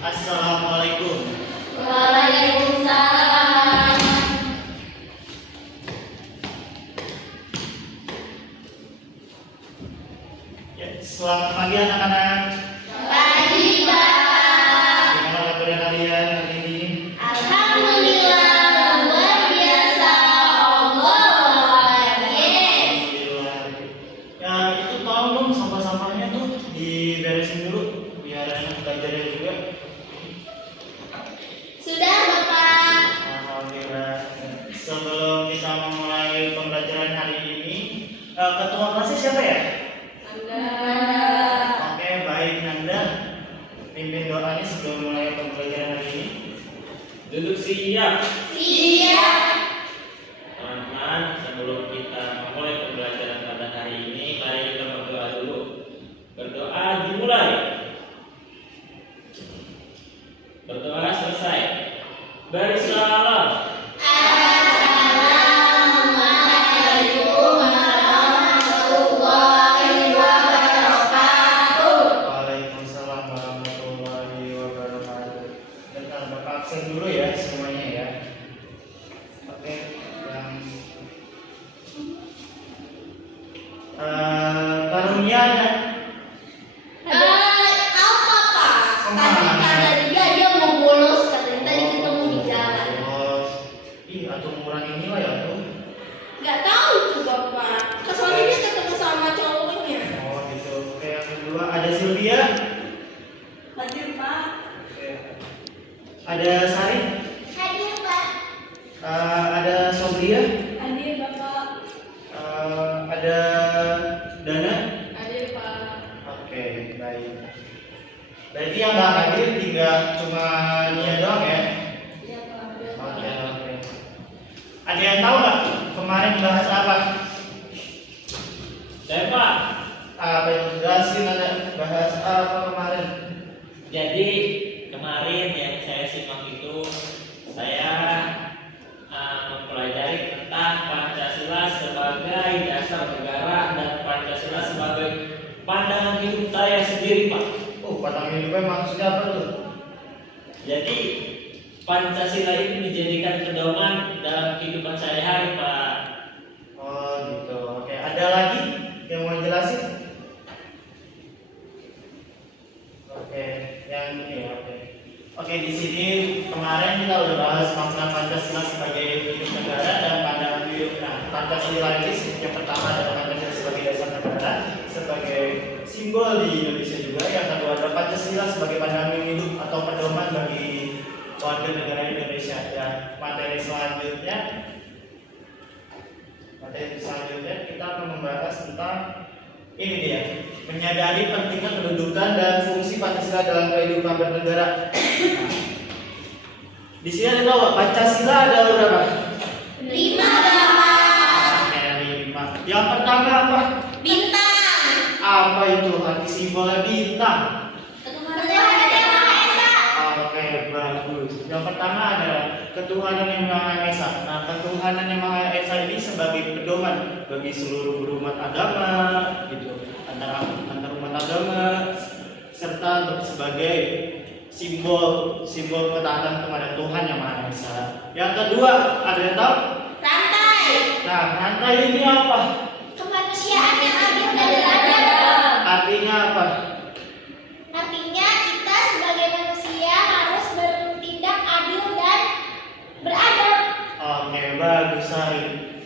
Assalamualaikum. Waalaikumsalam. Ya, selamat pagi anak-anak. Pagi, Pak. Gimana kabarnya kalian hari ini? Alhamdulillah, luar biasa. Allah, yes. Alhamdulillah. Ya, itu tolong dong sampah-sampahnya tuh diberesin dulu biar anak belajarnya juga. Sudah, Bapak. Alhamdulillah. Sebelum kita memulai pembelajaran hari ini, ketua kelasnya siapa ya? Oke, baik Nanda. Pimpin doanya sebelum mulai pembelajaran hari ini. Duduk siap, Siap. teman-teman. Sebelum kita memulai pembelajaran pada hari ini, mari kita berdoa dulu. Berdoa dimulai. Berdoa selesai. Bersalam. Assalamualaikum warahmatullahi wabarakatuh. Waalaikumsalam warahmatullahi wabarakatuh. Bentar, Bapak absen dulu ya semuanya ya. Oke, yang karunia ada. Apa, Pak? Tadi kata dia mau bolos, katanya tadi ketemu di jalan. Bos. Ih, atau ngurangin nilai ya tuh. Nggak tahu tuh, Bapak. Soalnya dia ketemu sama cowoknya. Oh gitu. Oke, yang kedua ada Sylvia. Hadir, Pak. Oke. Ada Sari. Hadir, Pak. Ada Sobria. Hadir, Bapak. Ada Dana. Hadir, Pak. Oke, baik. Berarti yang nggak hadir tiga cuma Nia doang ya? Iya, Pak. Oke, oke. Ada yang tahu nggak kemarin bahas apa? Saya Pak. Apa yang jelasin ada bahas apa kemarin? Jadi kemarin yang saya simak itu saya mempelajari tentang Pancasila sebagai dasar negara dan Pancasila sebagai pandangan hidup saya sendiri, Pak. Oh, pandangan hidupnya maksudnya apa tuh? Jadi Pancasila ini dijadikan pedoman dalam kehidupan sehari-hari, Pak. Oh gitu. Oke, ada lagi yang mau jelasin? Oke, yang ini ya. Oke, di sini kemarin kita udah bahas makna Pancasila sebagai hidup negara dan pandangan hidup. Nah, Pancasila ini yang pertama adalah Pancasila sebagai dasar negara, sebagai simbol di Indonesia juga. Yang kedua adalah Pancasila sebagai pandangan hidup atau pedoman bagi warga negara Indonesia. Ya, materi selanjutnya kita akan membahas tentang ini dia, menyadari pentingnya kedudukan dan fungsi Pancasila dalam kehidupan bernegara. Di sini ada tahu Pancasila ada berapa? 5, Bapak. Oke, 5. Yang pertama apa? Bintang. Apa itu arti simbolnya bintang? Ketuhanan yang Maha Esa. Oke, bagus. Yang pertama adalah ketuhanan yang Maha Esa. Nah, ketuhanan yang Maha Esa ini sebagai pedoman bagi seluruh umat agama, gitu, antar umat agama, serta sebagai simbol ketaatan kepada Tuhan yang Maha Esa. Yang kedua, ada yang tahu? Rantai. Nah, rantai ini apa? Kemanusiaan yang adil dan beradab. Artinya apa? Artinya kita sebagai manusia harus bertindak adil dan beradab. Oke, bagus Sari.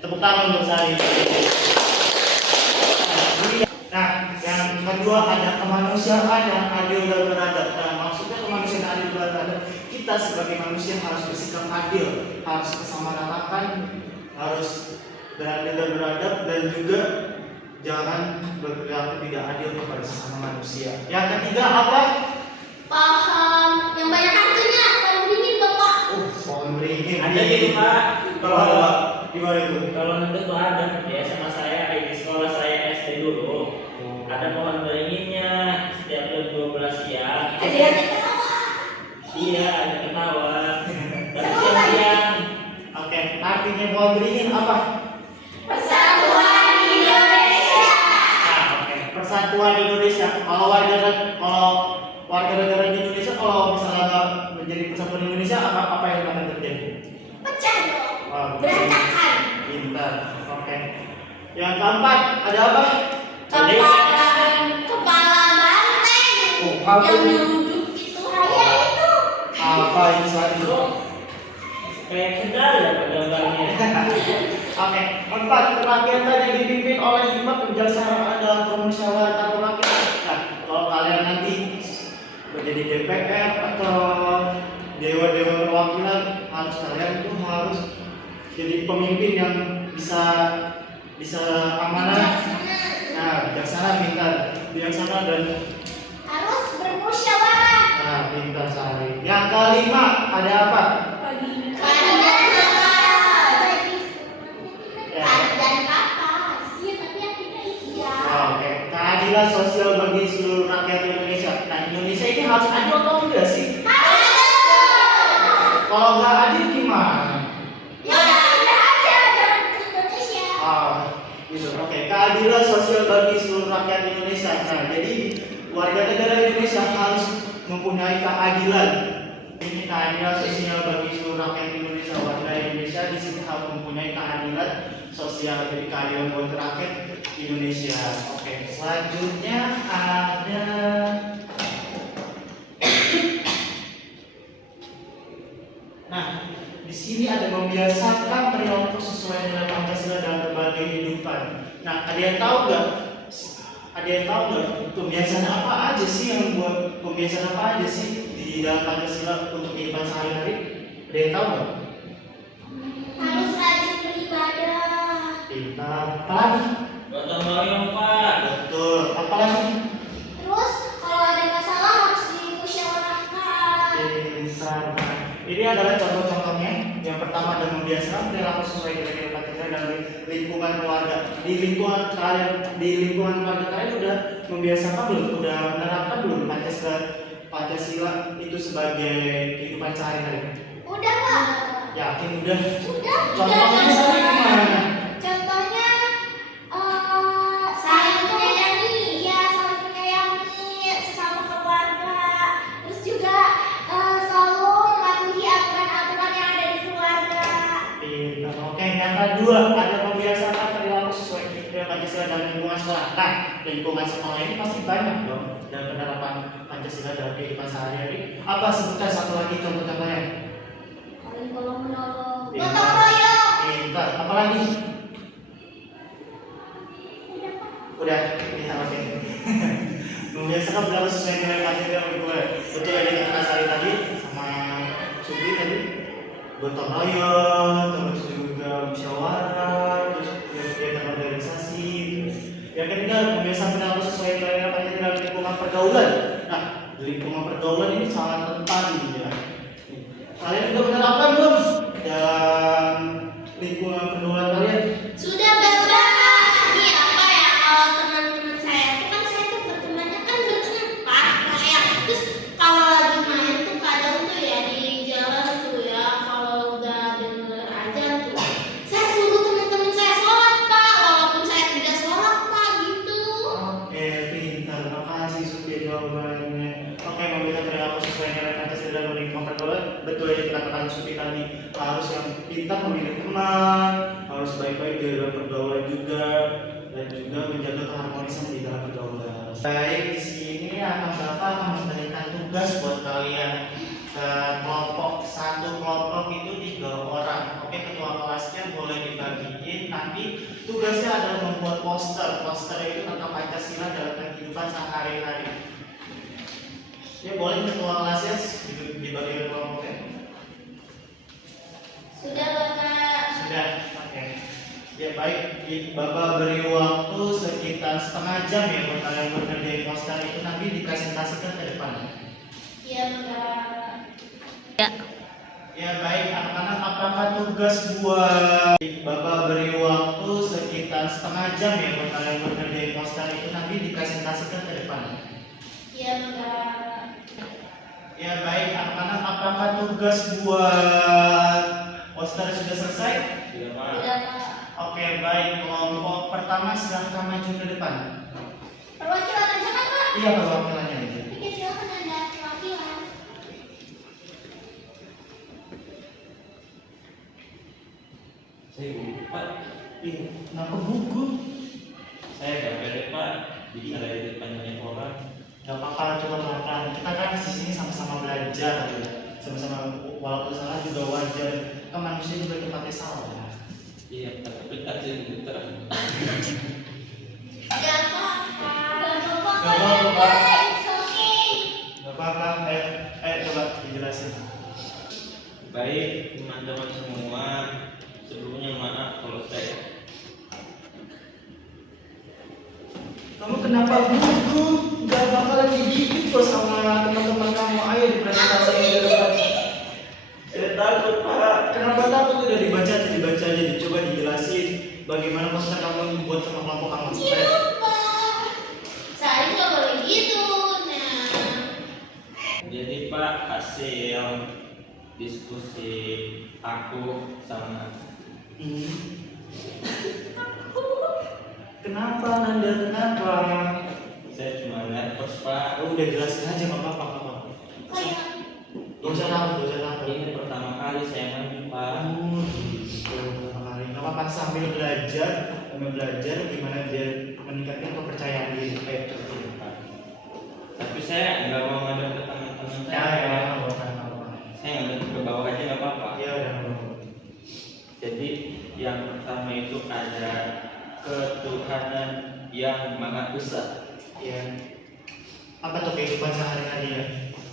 Tepuk tangan untuk Sari. Nah, yang kedua ada kemanusiaan yang adil dan beradab. Nah, maksudnya kemanusiaan adil dan beradab, kita sebagai manusia harus bersikap adil, harus kesamaratakan, harus beradil dan beradab, dan juga jangan berperilaku tidak adil kepada sesama manusia. Yang ketiga apa? Paham. Yang banyak hantunya. Kalau dingin, Bapak. Pohon beringin. Ada gitu, Pak. Kalau ada gimana itu? Kalau nanti tuh ada ya sama saya di sekolah saya SD dulu. Ada pohon beringinnya setiap jam 12 siang. Ada yang ketawa. Iya, ada ketawa. Tapi siang-siang yang mau beringin apa? Persatuan Indonesia. Oke. Persatuan Indonesia. Kalau warga negara di Indonesia, kalau misalnya menjadi persatuan Indonesia, apa yang akan terjadi? Pecah dong. Oh, Berantakan. pintar. Oke. Yang keempat ada apa? Kepala banteng. Oh, apa Yang itu? duduk itu hanya itu. Apa itu saat itu? Kayak kendal ya gambarnya. Oke, empat kerakyatan yang dipimpin oleh lima kebijaksanaan dalam permusyawaratan rakyat. Nah, kalau kalian nanti menjadi DPR atau dewa-dewa perwakilan, kalian itu harus jadi pemimpin yang bisa amanah. Nah, bijaksana dan Harus bermusyawarah. nah, pintar sekali. Yang kelima ada apa? Dan kapas. Iya, tapi akhirnya iya. Oke, keadilan sosial bagi seluruh rakyat Indonesia. Nah, Indonesia ini harus adil atau enggak sih? Kalau nggak adil gimana? Ya udah aja jangan ke Indonesia. Gitu. Oke, keadilan sosial bagi seluruh rakyat Indonesia. Nah, jadi warga negara Indonesia harus mempunyai keadilan. Ini keadilan sosial bagi seluruh rakyat Indonesia. Warga Indonesia di sini harus mempunyai keadilan sosial, jadi keadilan buat rakyat Indonesia. Oke, selanjutnya ada nah, di sini ada membiasakan perilaku sesuai dengan Pancasila dalam berbagai kehidupan. Nah, ada yang tahu nggak? Kebiasaan apa aja sih kebiasaan apa aja sih di dalam Pancasila untuk kehidupan sehari-hari? Ada yang tahu nggak? Harus rajin beribadah. Pintar. Apalagi? Gotong royong Pak. Betul. Apalagi? Terus kalau ada masalah harus dimusyawarahkan. Pintar. Ini adalah contoh-contohnya. Yang pertama ada membiasakan perilaku sesuai dengan Pancasila dalam lingkungan keluarga. Di lingkungan keluarga kalian udah membiasakan belum? Udah menerapkan belum Pancasila itu sebagai kehidupan sehari-hari? Udah Pak. Yakin udah? Udah. Contohnya misalnya gimana? Contohnya saling menyayangi, ya saling menyayangi sesama keluarga. Terus juga selalu mematuhi aturan-aturan yang ada di keluarga. Pintar. Oke, yang kedua ada membiasakan perilaku sesuai dengan Pancasila dalam lingkungan sekolah. Nah, lingkungan sekolah ini pasti banyak dong dalam penerapan Pancasila dalam kehidupan sehari-hari. Apa sebutkan satu lagi contoh-contohnya? Saling tolong menolong. Pintar. Gotong royong. Pintar. Apalagi? Udah Pak. Udah. Ya, oke. Membiasakan perilaku sesuai dengan Pancasila dalam lingkungan. Betul yang dikatakan Sari tadi sama Sugi tadi. Gotong royong, terus juga musyawarah, terus kegiatan organisasi. Yang ketiga, membiasakan perilaku sesuai dengan Pancasila dalam lingkungan pergaulan. Nah, lingkungan pergaulan ini sangat rentan ya. Kalian udah menerapkan belum dalam lingkungan pergaulan kalian? Sudah Bapak. Ini apa ya kalau teman-teman saya tuh kan saya tuh bertemannya kan berempat kayak terus kalau lagi main tuh kadang tuh ya di jalan tuh ya kalau udah denger aja tuh saya suruh teman-teman saya sholat Pak walaupun saya tidak sholat Pak gitu. Oke, pintar. Makasih Sufi jawabannya. Oke, memberikan perilaku sesuai dengan Pancasila dalam lingkungan pergaulan. Betul yang dikatakan Sufi tadi. Harus yang pintar memilih teman, harus baik-baik di dalam pergaulan juga, dan juga menjaga keharmonisan di dalam pergaulan. Baik, di sini Bapak akan memberikan tugas buat kalian ke satu kelompok itu 3 orang. Oke, ketua kelasnya boleh dibagiin. Nanti tugasnya adalah membuat poster. Poster itu tentang Pancasila dalam kehidupan sehari-hari. Ya boleh ketua kelasnya dibagikan kelompoknya. Sudah Bapak. Sudah, oke. Ya baik, Bapak beri waktu sekitar setengah jam ya buat kalian mengerjain poster itu nanti dipresentasikan ke depan. Iya Bapak. Ya baik, anak-anak apakah tugas buat Bapak beri waktu sekitar setengah jam ya buat kalian mengerjain poster itu nanti dipresentasikan ke depan. Iya Bapak. Ya baik, anak-anak apakah tugas buat poster sudah selesai? Sudah Pak. baik. Kelompok pertama silahkan maju ke depan. Perwakilan aja kan Pak? Iya, perwakilannya aja. Oke, silakan ada perwakilan. Saya lupa. Iya, kenapa buku? Saya gak pede Pak. Bisa dari depan banyak orang. Gak apa-apa, coba pelan-pelan. Kita kan di sini sama-sama belajar, gitu. Sama-sama walaupun salah juga wajar. Kan manusia juga tempatnya salah. Iya, tapi tak jadi putar. Ada apa-apa. Gak apa-apa. Gak apa-apa. It's okay. Gak apa-apa, coba dijelasin. Baik teman-teman semua, sebelumnya maaf kalau saya. Kamu kenapa buku? Gak bakalan digigit kok sama teman-teman kamu. Ayo dipresentasiin di depan. Saya takut Pak. Kenapa takut? Udah dibaca aja, dicoba dijelasin bagaimana poster kamu buat sama kelompok kamu. Iya Pak. Saya nggak boleh gitu. Nah. Jadi Pak, hasil diskusi aku sama Kenapa Nanda? Kenapa? saya cuma nervous Pak. Oh, udah jelasin aja, nggak apa-apa. Kayak Gak usah takut. Ini pertama kali saya maju Pak. Oh, gitu. Nggak apa-apa, sambil belajar gimana dia meningkatkan kepercayaan diri kayak gitu, Pak. Tapi saya nggak mau ngadu ke teman-teman Ya, saya. nggak apa-apa. Saya ngadu ke bawah aja nggak apa-apa. Ya, udah nggak apa-apa. Jadi yang pertama itu ada ketuhanan yang maha besar. Ya. Apa tuh kehidupan sehari-hari ya?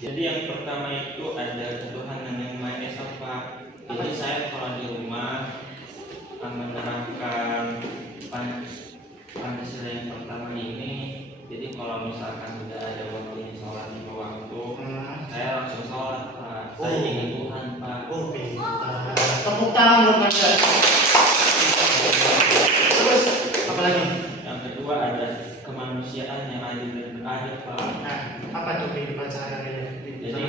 Jadi yang pertama itu ada ketuhanan yang maha esa Pak. Jadi saya kalau di rumah akan menerapkan Pancasila yang pertama ini. Jadi kalau misalkan udah ada waktunya sholat 5 waktu, saya langsung sholat Pak. Saya Oh. ingin Tuhan Pak. Oh, pintar. Tepuk tangan buat Nanda. Terus, apa lagi? Yang kedua ada kemanusiaan yang adil dan beradil Pak. Nah, apa tuh kehidupan sehari-hari? Jadi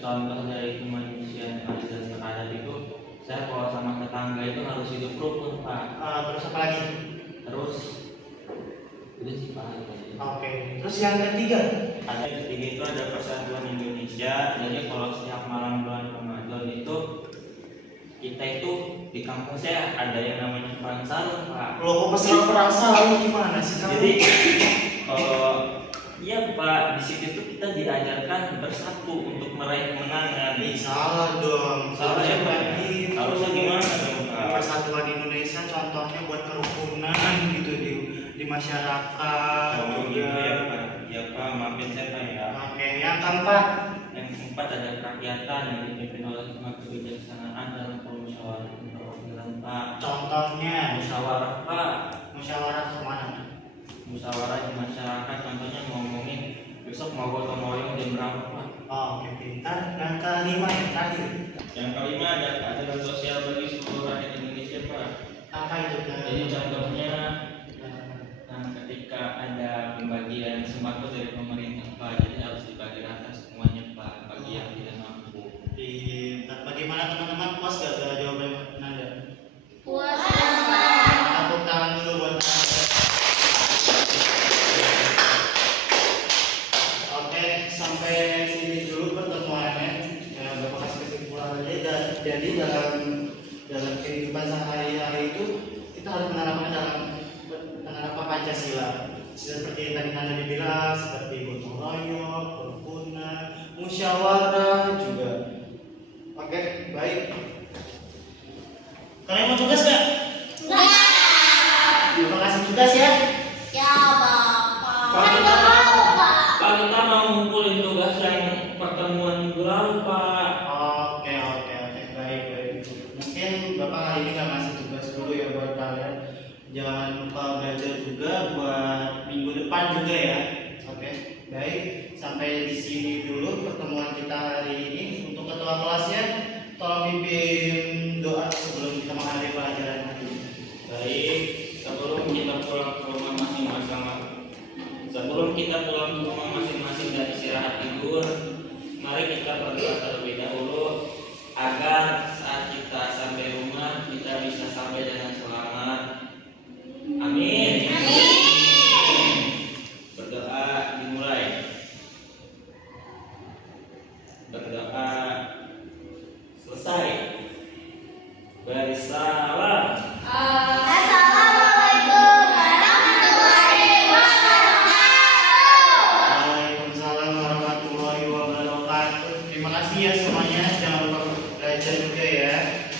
contoh dari kemanusiaan yang adil dan beradil itu, saya kalau sama tetangga itu harus hidup rukun Pak. Terus apa lagi? Terus itu sih Pak. Oke. Terus yang ketiga? Ada yang ketiga itu ada persatuan Indonesia. Jadi kalau setiap malam bulan Ramadan itu kita itu di kampung saya ada yang namanya perang sarung Pak. Lo kok kesel perasaan gimana sih kamu? Jadi kalau iya Pak, di situ tuh kita diajarkan bersatu untuk meraih kemenangan. Salah dong. Salah ya Pak. Gitu. Harusnya gimana dong Pak? Persatuan Indonesia contohnya buat kerukunan gitu di masyarakat. Oh gitu ya Pak. Ya Pak, maafin saya Pak ya. Oke, yang keempat. Yang keempat ada kerakyatan yang dipimpin oleh hikmat kebijaksanaan dalam permusyawaratan perwakilan Pak. Contohnya Musyawarah Pak. musyawarah kemana? Musyawarah di masyarakat contohnya ngomongin besok mau gotong royong jam berapa Pak. Oke, pintar. Yang kelima yang terakhir. Yang kelima ada keadilan sosial bagi seluruh rakyat Indonesia Pak. Apa itu? Jadi contohnya ketika ada pembagian sembako dari pemerintah Pak, jadi harus dibagi rata semuanya Pak bagi yang tidak mampu. Pintar. Bagaimana teman-teman, puas gak jawaban Nanda? puas. Tepuk tangan dulu buat Nanda. Oke, sampai sini dulu pertemuannya. Ya, Bapak kasih kesimpulan aja. Jadi dalam kehidupan sehari-hari itu kita harus menerapkan Pancasila. Seperti yang tadi Nanda bilang, seperti gotong royong, kerukunan, musyawarah juga. Oke, baik. Kalian mau tugas nggak? Bapak kasih tugas ya. Ya Bapak. Pak, Kan nggak mau Pak. Pak, kita mau ngumpulin tugas yang pertemuan minggu lalu Pak. Oke, baik. Mungkin Bapak hari ini nggak ngasih tugas dulu ya buat kalian. Jangan lupa belajar juga buat minggu depan juga ya. Oke, baik. Sampai di sini dulu pertemuan kita hari ini. Untuk ketua kelasnya, tolong pimpin doa sebelum kita mengakhiri pelajaran hari ini. Baik, sebelum kita pulang ke rumah masing-masing dan istirahat tidur, mari kita berdoa terlebih dahulu agar saat kita sampai rumah kita bisa sampai dengan selamat ya.